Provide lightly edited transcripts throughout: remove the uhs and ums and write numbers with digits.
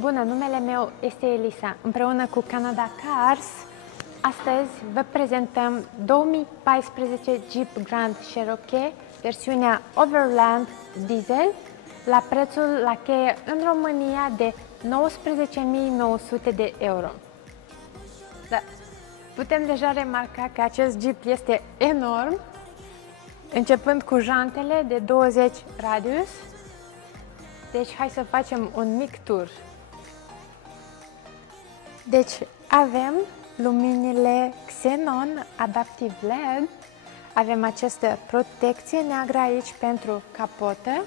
Bună, numele meu este Elisa. Împreună cu Canada Cars, astăzi vă prezentăm 2014 Jeep Grand Cherokee, versiunea Overland Diesel, la prețul la cheie în România de 19.900 de euro. Da. Putem deja remarca că acest Jeep este enorm, începând cu jantele de 20 radius. Deci hai să facem un mic tur. Deci avem luminile Xenon Adaptive LED, avem această protecție neagră aici pentru capotă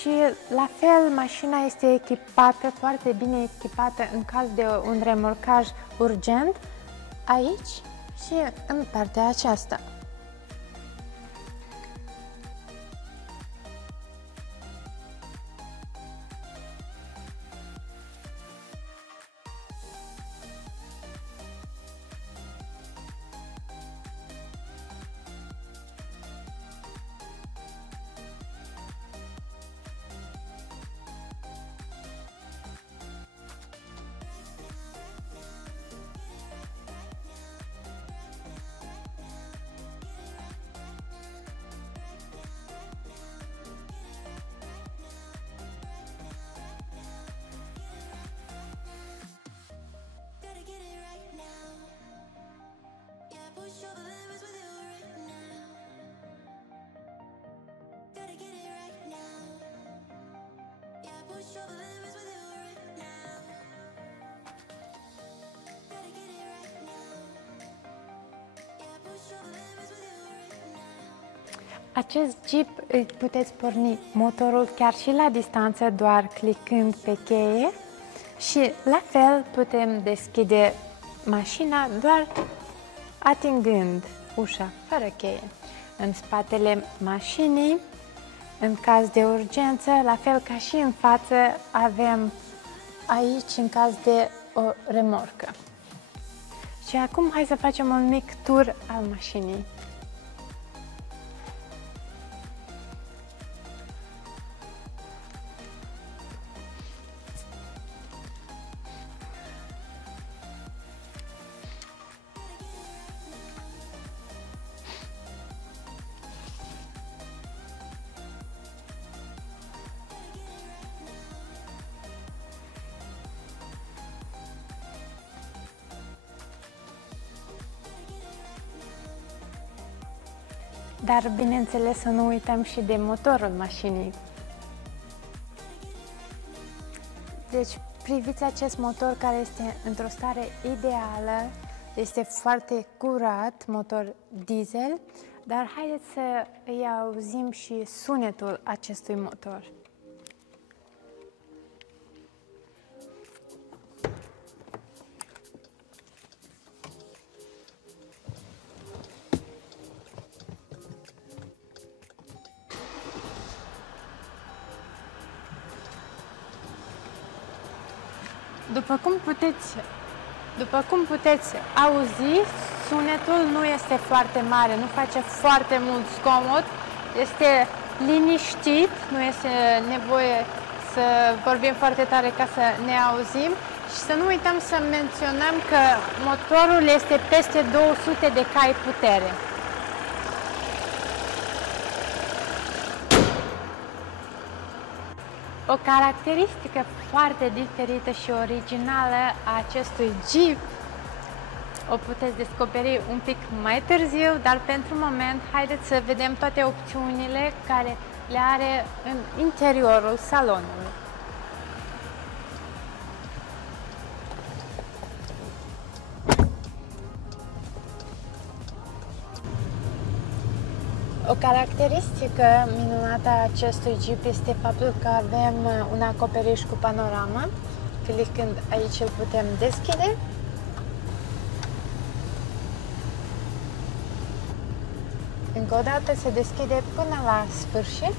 și la fel mașina este echipată, foarte bine echipată în caz de un remorcaj urgent aici și în partea aceasta. Acest Jeep îi puteți porni motorul chiar și la distanță, doar clicând pe cheie și la fel putem deschide mașina doar atingând ușa fără cheie. În spatele mașinii, în caz de urgență, la fel ca și în față, avem aici în caz de o remorcă. Și acum hai să facem un mic tur al mașinii. Dar, bineînțeles, să nu uităm și de motorul mașinii. Deci, priviți acest motor care este într-o stare ideală, este foarte curat, motor diesel, dar haideți să îi auzim și sunetul acestui motor. După cum puteți auzi, sunetul nu este foarte mare, nu face foarte mult zgomot, este liniștit, nu este nevoie să vorbim foarte tare ca să ne auzim și să nu uităm să menționăm că motorul este peste 200 de cai putere. O caracteristică foarte diferită și originală a acestui Jeep o puteți descoperi un pic mai târziu, dar pentru moment haideți să vedem toate opțiunile care le are în interiorul salonului. O caracteristică minunată a acestui Jeep este faptul că avem un acoperiș cu panoramă. Clicând aici îl putem deschide. Încă o dată se deschide până la sfârșit.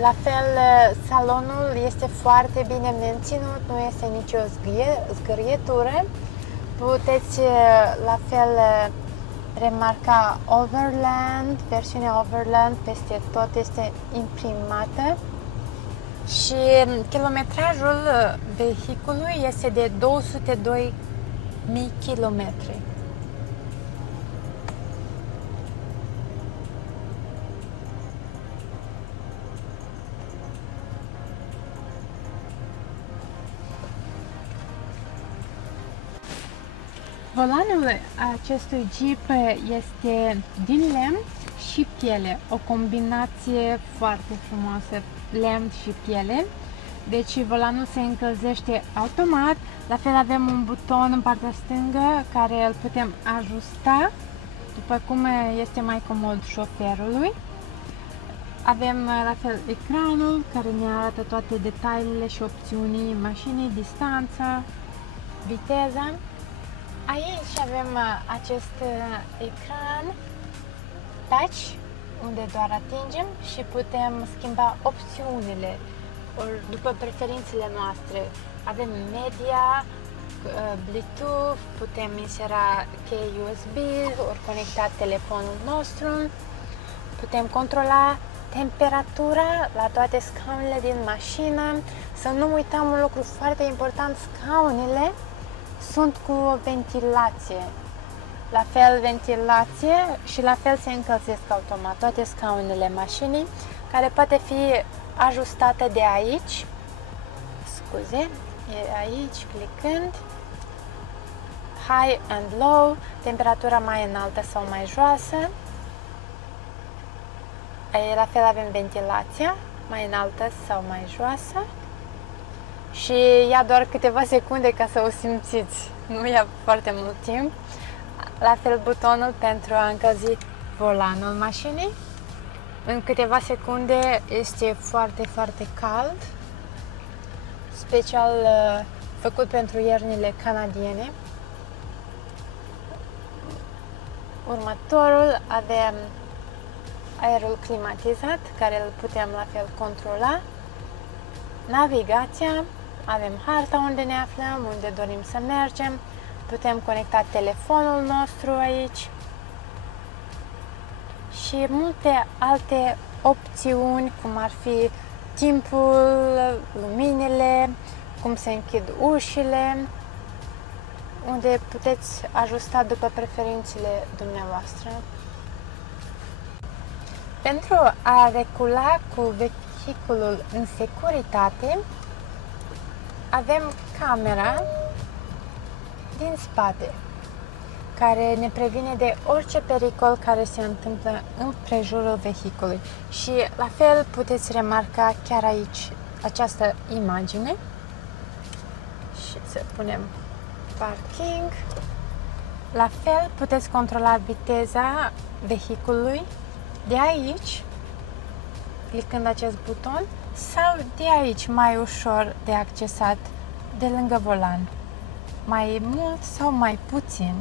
La fel, salonul este foarte bine menținut, nu este nicio zgârietură. Puteți la fel remarca Overland, versiunea Overland peste tot este imprimată Și kilometrajul vehiculului este de 202.000 km. Volanul acestui Jeep este din lemn și piele, o combinație foarte frumoasă, lemn și piele. Deci volanul se încălzește automat, la fel avem un buton în partea stângă care îl putem ajusta după cum este mai comod șoferului. Avem la fel ecranul care ne arată toate detaliile și opțiunii mașinii, distanța, viteza. Aici avem acest ecran touch, unde doar atingem și putem schimba opțiunile după preferințele noastre. Avem media, Bluetooth, putem insera cheie USB, ori conecta telefonul nostru, putem controla temperatura la toate scaunele din mașină. Să nu uităm un lucru foarte important, scaunele sunt cu ventilație. La fel ventilație și la fel se încălzesc automat toate scaunele mașinii, care poate fi ajustate de aici. Scuze, e aici, clicând. High and low, temperatura mai înaltă sau mai joasă. La fel avem ventilația, mai înaltă sau mai joasă. Și ia doar câteva secunde ca să o simțiți, nu ia foarte mult timp. La fel butonul pentru a încălzi volanul mașinii. În câteva secunde este foarte, foarte cald, special făcut pentru iernile canadiene. Următorul avem aerul climatizat, care îl putem la fel controla. Navigația, avem harta unde ne aflăm, unde dorim să mergem, putem conecta telefonul nostru aici și multe alte opțiuni, cum ar fi timpul, luminile, cum se închid ușile, unde puteți ajusta după preferințele dumneavoastră. Pentru a recula cu vehiculul în securitate, avem camera din spate, care ne previne de orice pericol care se întâmplă în prejurul vehiculului. Și la fel puteți remarca chiar aici această imagine. Și să punem parking. La fel puteți controla viteza vehiculului de aici, clicând acest buton, sau de aici, mai ușor de accesat, de lângă volan, mai mult sau mai puțin.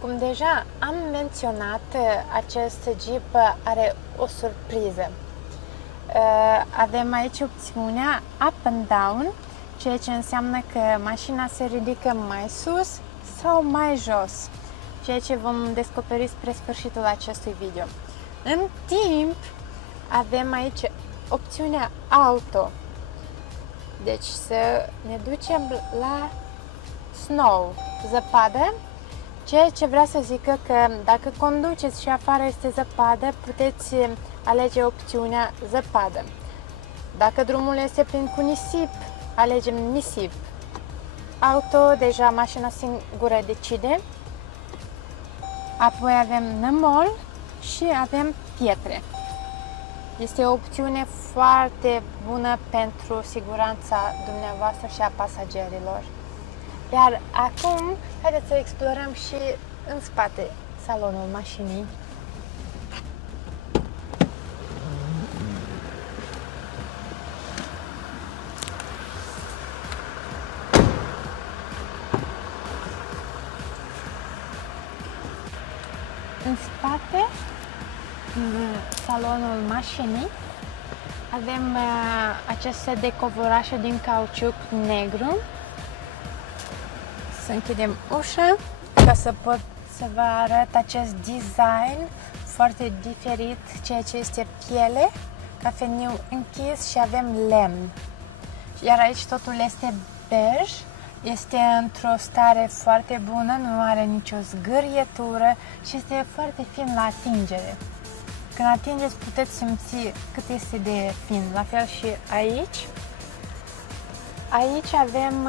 Cum deja am menționat, acest Jeep are o surpriză. Avem aici opțiunea Up and Down, ceea ce înseamnă că mașina se ridică mai sus sau mai jos, ceea ce vom descoperi spre sfârșitul acestui video. În timp, avem aici opțiunea Auto, deci să ne ducem la Snow, zăpadă, ceea ce vrea să zică că dacă conduceți și afară este zăpadă, puteți alege opțiunea zăpadă. Dacă drumul este plin cu nisip, alegem nisip. Auto, deja mașina singură decide. Apoi avem nămol și avem pietre. Este o opțiune foarte bună pentru siguranța dumneavoastră și a pasagerilor. Iar acum, haideți să explorăm și în spate salonul mașinii. În spate, în salonul mașinii, avem acest set de covorașe din cauciuc negru, Să închidem ușa ca să pot să vă arăt acest design foarte diferit, ceea ce este piele, cafeniu închis și avem lemn. Iar aici totul este bej, este într-o stare foarte bună, nu are nicio zgârietură și este foarte fin la atingere. Când atingeți puteți simți cât este de fin, la fel și aici. Aici avem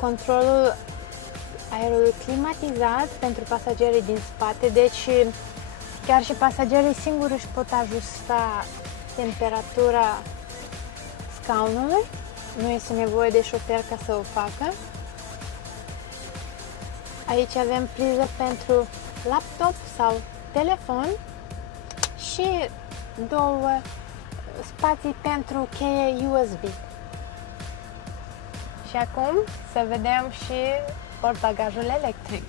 controlul aerului climatizat pentru pasagerii din spate, deci chiar și pasagerii singuri își pot ajusta temperatura scaunului, nu este nevoie de șofer ca să o facă. Aici avem priză pentru laptop sau telefon și două spații pentru cheie USB. Și acum să vedem și portbagajul electric.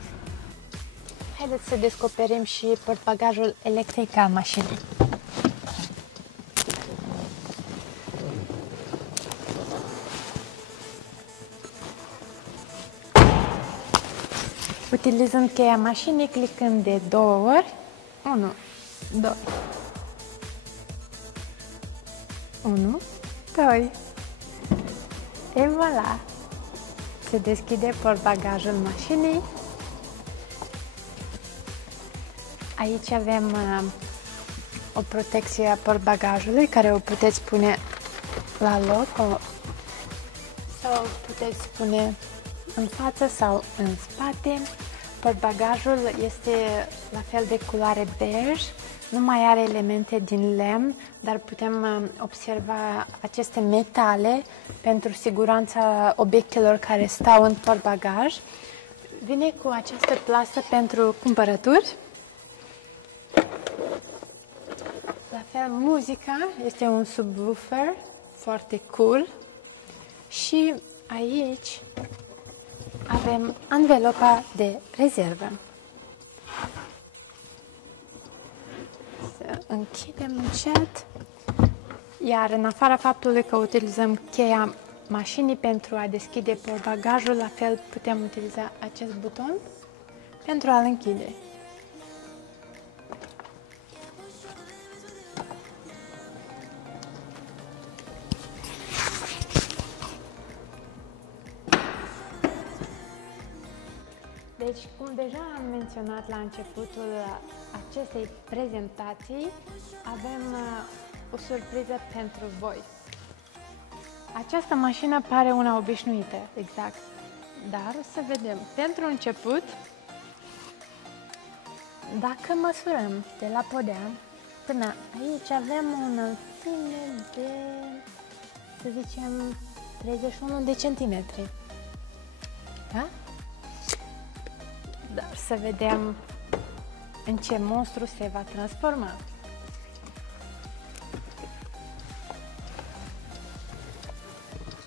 Haideți să descoperim și portbagajul electric al mașinii. Utilizând cheia mașinii, clicând de 2 ori, 1, 2, 1, 2, et voilà! Se deschide portbagajul mașinii. Aici avem o protecție a portbagajului care o puteți pune la loc sau o puteți pune în față sau în spate. Portbagajul este la fel de culoare bej, nu mai are elemente din lemn, dar putem observa aceste metale pentru siguranța obiectelor care stau în portbagaj. Vine cu această plasă pentru cumpărături. La fel, muzica, este un subwoofer foarte cool. Și aici avem anvelopa de rezervă. Să închidem încet. Iar în afara faptului că utilizăm cheia mașinii pentru a deschide portbagajul, la fel putem utiliza acest buton pentru a-l închide. Deci, cum deja am menționat la începutul acestei prezentații, avem o surpriză pentru voi. Această mașină pare una obișnuită, exact, dar să vedem. Pentru început, dacă măsurăm de la podea până aici, avem o înălțime de, să zicem, 31 de centimetri. Da? Dar să vedem în ce monstru se va transforma.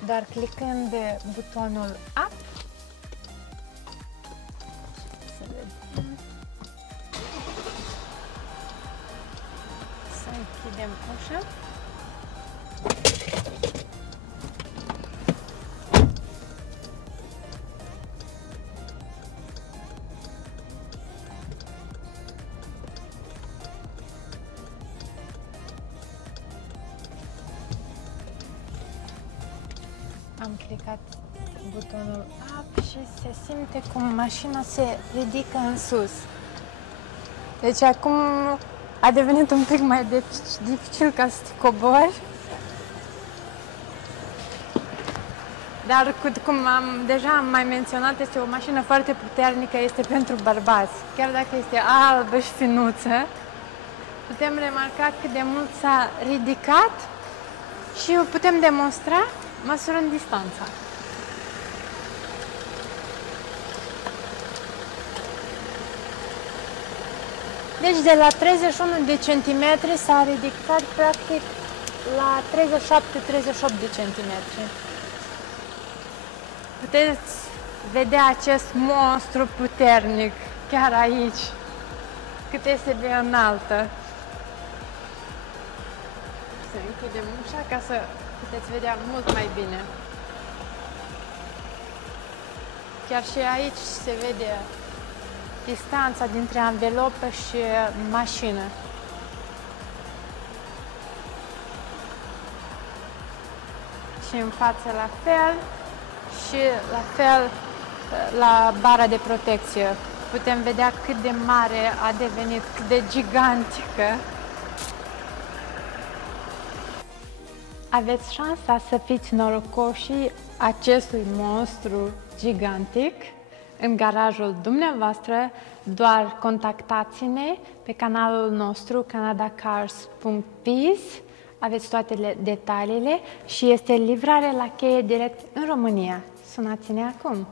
Doar clicând butonul Up, să vedem, să închidem ușa. Am clicat butonul Up și se simte cum mașina se ridică în sus. Deci acum a devenit un pic mai dificil ca să te cobori. Dar cum deja am mai menționat, este o mașină foarte puternică, este pentru bărbați. Chiar dacă este albă și finuță, putem remarca cât de mult s-a ridicat și o putem demonstra măsurând distanța. Deci de la 31 de centimetri s-a ridicat practic la 37-38 de centimetri. Puteți vedea acest monstru puternic chiar aici, cât este de înaltă. Să închidem ușa ca să puteți vedea mult mai bine. Chiar și aici se vede distanța dintre anvelopă și mașină. Și în față la fel și la fel la bara de protecție. Putem vedea cât de mare a devenit, cât de gigantică. Aveți șansa să fiți norocoși acestui monstru gigantic în garajul dumneavoastră. Doar contactați-ne pe canalul nostru canadacars.biz. Aveți toate detaliile și este livrare la cheie direct în România. Sunați-ne acum!